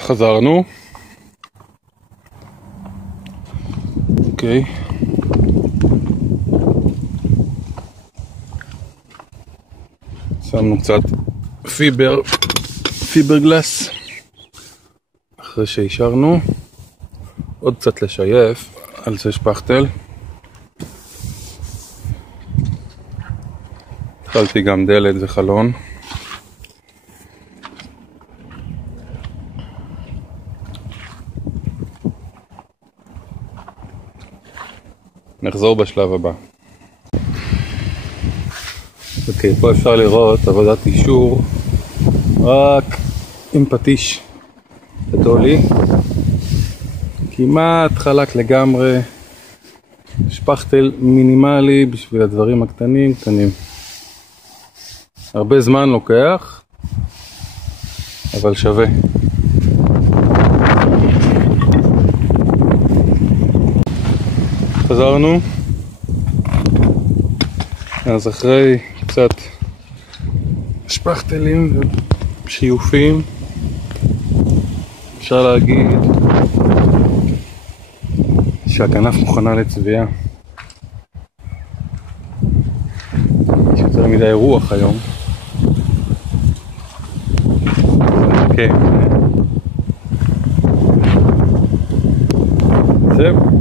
חזרנו. אוקיי. שמנו קצת פיברגלס אחרי שהשארנו. עוד קצת לשייף על זה שפכטל. התחלתי גם דלת וחלון. נחזור בשלב הבא. אוקיי, פה אפשר לראות עבודת אישור רק עם פטיש גדולי, כמעט חלק לגמרי, שפכטל מינימלי בשביל הדברים הקטנים. הרבה זמן לוקח, אבל שווה. חזרנו. אז אחרי קצת שפכטלים ושיופים, אפשר להגיד שהכנף מוכנה לצביעה. יש יותר מדי רוח היום. כן. זהו.